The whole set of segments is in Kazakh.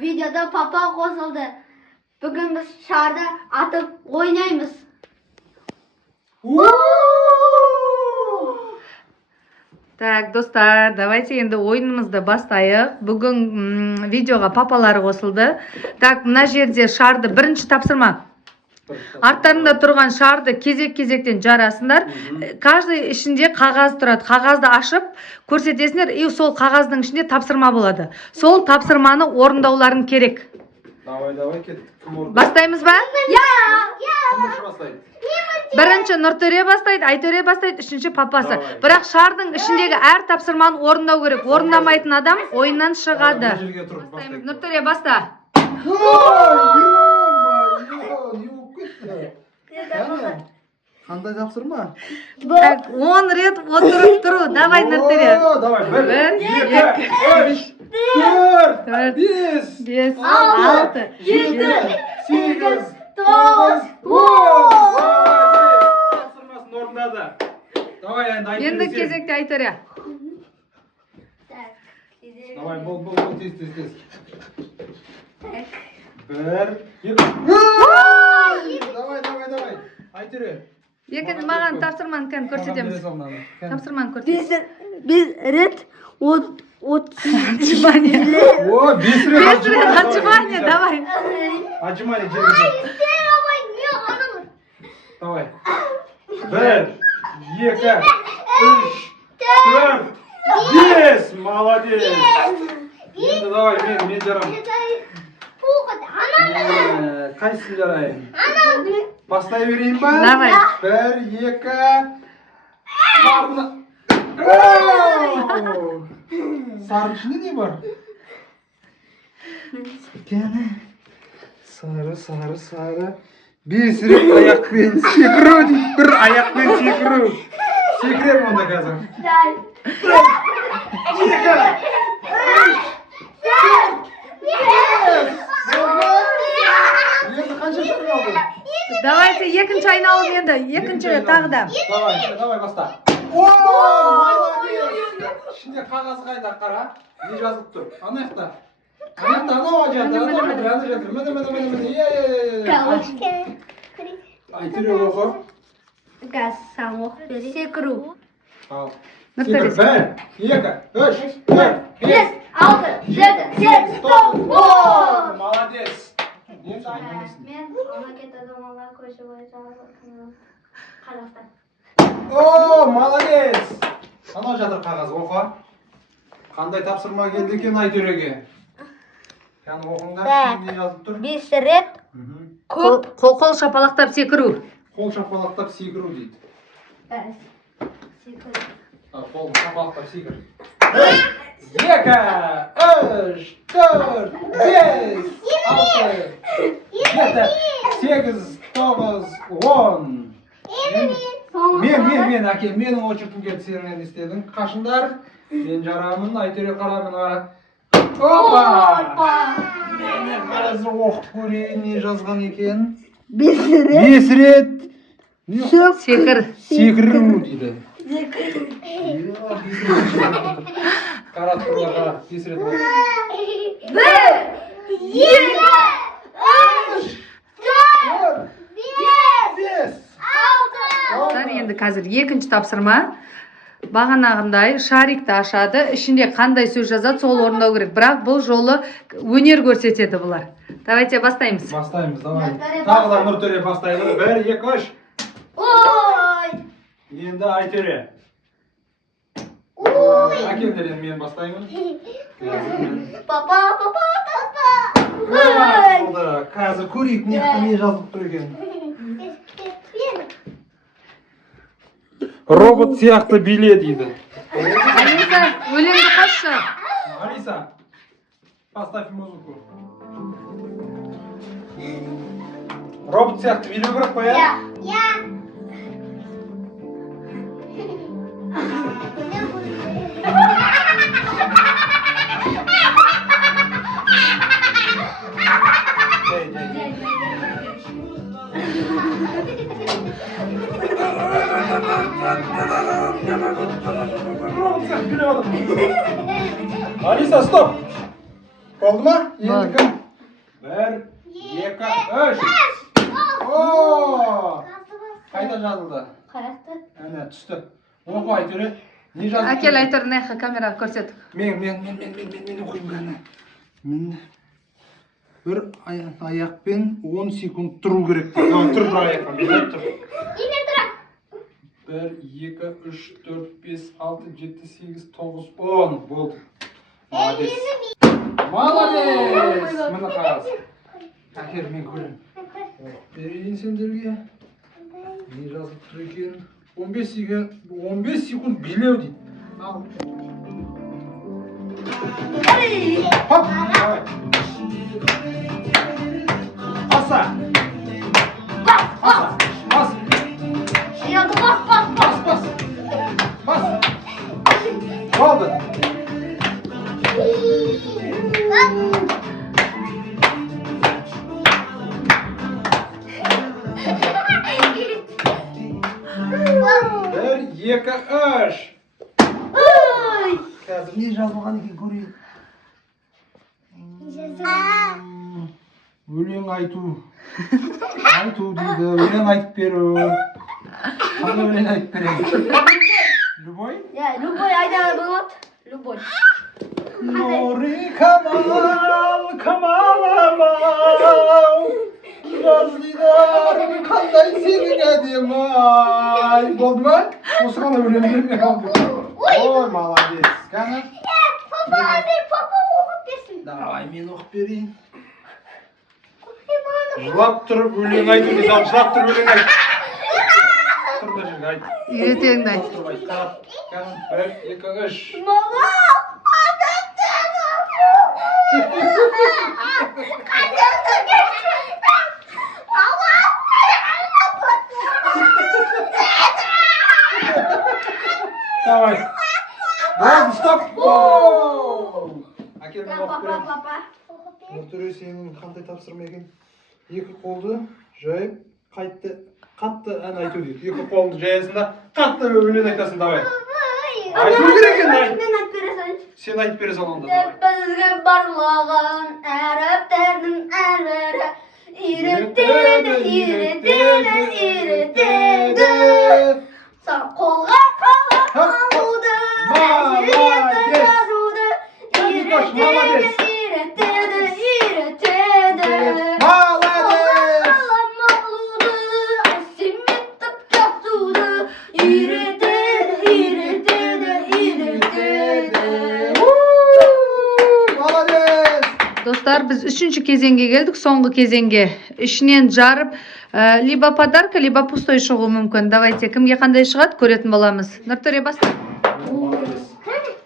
videoda papa qo'shildi. Bugun biz sharda atib o'ynaymiz. Так, достар, давайте endi o'yinimizni boshlayiq. Bugun videoga papalari qo'shildi. Так, mына жерде sharni birinchi topshirma. Artlarında turgan sharni кезек-кезектен жарасыңдар. Каждый ішінде қағаз тұрады. Қағазды ашып көрсетесіңдер, и сол қағаздың ішінде тапсырма болады. Сол тапсырманы орындауларың керек. Давай, кет. Бастаймыз ба? Кім бастайды? Бірінші Нұртөре бастайды, Айтөре бастайды, үшінші папасы. Бірақ шардың ішіндегі әр тапсырманы орындау керек. Орындамайтын адам ойыннан шығады. Нұртөре баста. Қандай тапсырма? 10 рет отырып тұру. Давай, Нұртөре. Давай, 1, 2, 3, 4, 5, 6, 7, 8, 9, 10. Тапсырмасын орындады. Давай, Енді кезекте Айтөре. Давай, бол, тез. 1, 2. Давай. Айтөре. Екінші маған тапсырманы кән көрсетеміз. Тапсырманы көрсетеміз. Biz рет Отжимание. О, 5 рет. Отжимание, давай. Отжимание, Давай. 1, 2, 3, 4, 5. Молодец. Енді давай, мен жарам. Қайсысын жарайын? Бастай берейін ба? Давай. 1, 2. Сарының ішінде не бар? Сары. 5 рет аяқпен секіру дейді. Бір аяқпен секіру. Секірем онда қазір. 2. Енді қанша шақырын алды? Давайте екінші айналым енді. Екінші рет тағы да. Давай, баста. Молодец! Ішінде қағаз қайда қара? Не жазылып тұр? Ана жақта. Анау жатыр. Айтөре оқы. Gaz самох секіру. Ал. Нұртөре. 1, 2, 3, 4, 5, 6, 7, 8, 9, 10. Молодец. Men mamlakatda domlalar ko'rishib o'ylayman. Qaraqda. О, молодец. Анау жатыр қағаз оқы. Қандай тапсырма келді екен Айтөреге? Яны оқыңдар, не жазып тұр? 5 рет Қол шапалақтап секіру. Қол шапалақтап секіру дейді. Қол шапалақтап секір. 2, 3, 4, 5, 6, 7, 8, 9, 10. Мен, әке, менің очертім келді, сенен істедің. Қашындар, мен жарамын, Айтөре қарамын ара. Опа! Мен қазір оқып көрейін, не жазған екен? 5 рет. Секір. Секіру дейді. Қара, 5 рет болды. 1, 2, 3, 4, 5, 6. Енді қазір екінші тапсырма. Бағанағындай шарикті ашады. Ішінде қандай сөз жазады, сол орындау керек. Бірақ бұл жолы өнер көрсетеді бұлар. Давайте бастаймыз. Бастаймыз, давай. Тағы да Нұртөре бастайды. 1, 2, 3. Ой! Енді Айтөре. Әкемдер енді мен бастаймын. Папа. Қазір көрейік, не жазылып тұр екен. Робот сияқты биле дейді. Алиса, өлеңді қосшы. Алиса, поставь музыку. Робот сияқты билеу керек қой, иә? Алиса, стоп! Oldu mu? Endi Bo'ldi. kim? 1, 2, 3. Oo! Qayda yozildi? Qarasdi. Ana tushdi. O'qi ayturi. Ne yozildi? Akel aytar naqa kameraga ko'rsat. Men o'qiyman qani. Men bir oyoqpen 10 sekund turu kerak. Tur oyoqqa. Tur. Ine tur. 1, 2, 3, 4, 5, 6, 7, 8, 9, 10. Bo'ldi. Молодец. Молодец. Mana qaz. Axir men ko'ring. Berin senderga. Ne yozib tur ekan? 15 sekund bilov deydi. Al. Hop. Давай. Passa. Passa. Pas. Ya bas. Pas. Pas. Oldu. Bir, iki, üç. Kızım ne yazılgan ekan ko'raylik. Өлең айту. Айту дейді. Өлең айтып беру. Қандай өлең айтып беремін? Любой? Ya любой ayda болады. Любой. Нори камал, камаламау. Жаздыдар, қандай сенің әдемі-ай. Болды ма? Осы ғана өлеңдер мен қалды. Ой, молодец. Қаны? Papa оқып берсін. Давай, мен оқып берейін. Жылап тұрып өлең айту дейді. Жылап тұрып өлең айт. Тұр да жүрген айт. Үйретеңді айт. Тұрып айт. Қарап. Қаны? 1, 2, 3. Mama, Давай. Болды, стоп. Әкел мен оқып беремін. Papa. Нұртөре сенің қандай тапсырма екен? Екі қолды жайып, қатты ән айту дейді. Екі қолды жаясың да қатты өлең айтасың, давай. Айту керек екен, айт. Мен айтып бересің. Сен айтып бере сал онда. Бізге барлығын әріптердің әрбірі үйретеді. Сан қолға қалап алуды, әжелерді жазуды үйретеді. Молодец! Қалам алуды, әсеметтіп жазуды үйретеді. Молодец! Достар, biz 3-cü кезеңге келдік, соңғы кезеңге. Ішінен жарып, либо подарка, либо пустой шығуы мүмкін. Давайте, кімге қандай шығады, көретін боламыз. Нұртөре баста. Молодец.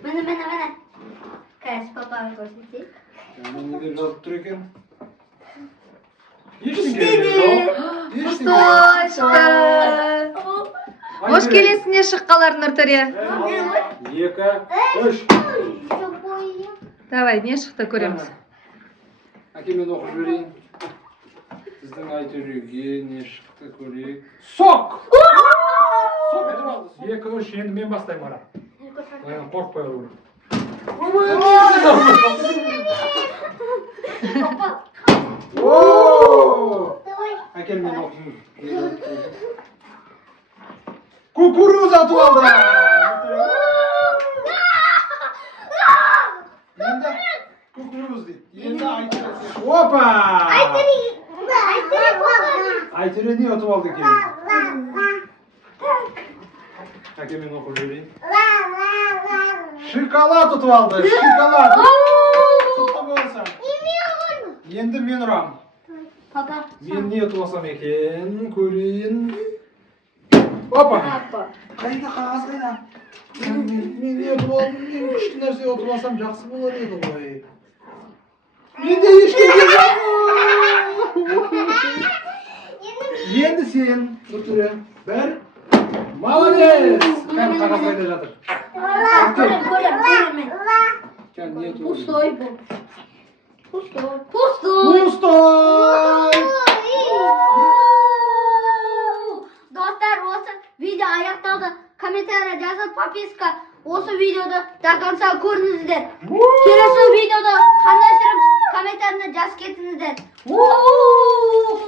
Міне. Қазір папаға көрсетейік. Не деп жазып тұр екен? Ештеңе емес, Пустой шықты. Қош келесіне шыққалар, Нұртөре. 1, 2, 3. Давай, не шықты көреміз. Әке мен оқып жіберейін. Сіздің айтөреге не шықты көрейік. Сок! Сок айтып алды. 2, 3, енді мен бастаймын ара. Қорқпай ұру. Әкел мен оқып. Кукуруза атып алды. Енді кукуруз дейді. Енді айтөре. Опа! Айтөре не атып алды екен? Әке мен оқып жіберейін. Шоколад ұтып алды. Шоколад. Құтты болсын. Енді мен ұрам. Папа. Мен не ұтып алсам екен? Көрейін. Опа. Қайда қағаз қайда? Мен не ұтып алдым? Мен күшті нәрсе ұтып алсам жақсы болар еді ғой. Менде ештеңе жоқ. Енді сен Нұртөре. 1. Молодец! Кән қағаз қайда жатыр? Көрем. Кән не ұтып алдың? Пустой бұл. Пустой. Пустой! Достар, осы видео аяқталды. Комментария жазып, подписка. Осы видеоды до конца көріңіздер. Келесі видеода қандай сұрап betimizden. Oo,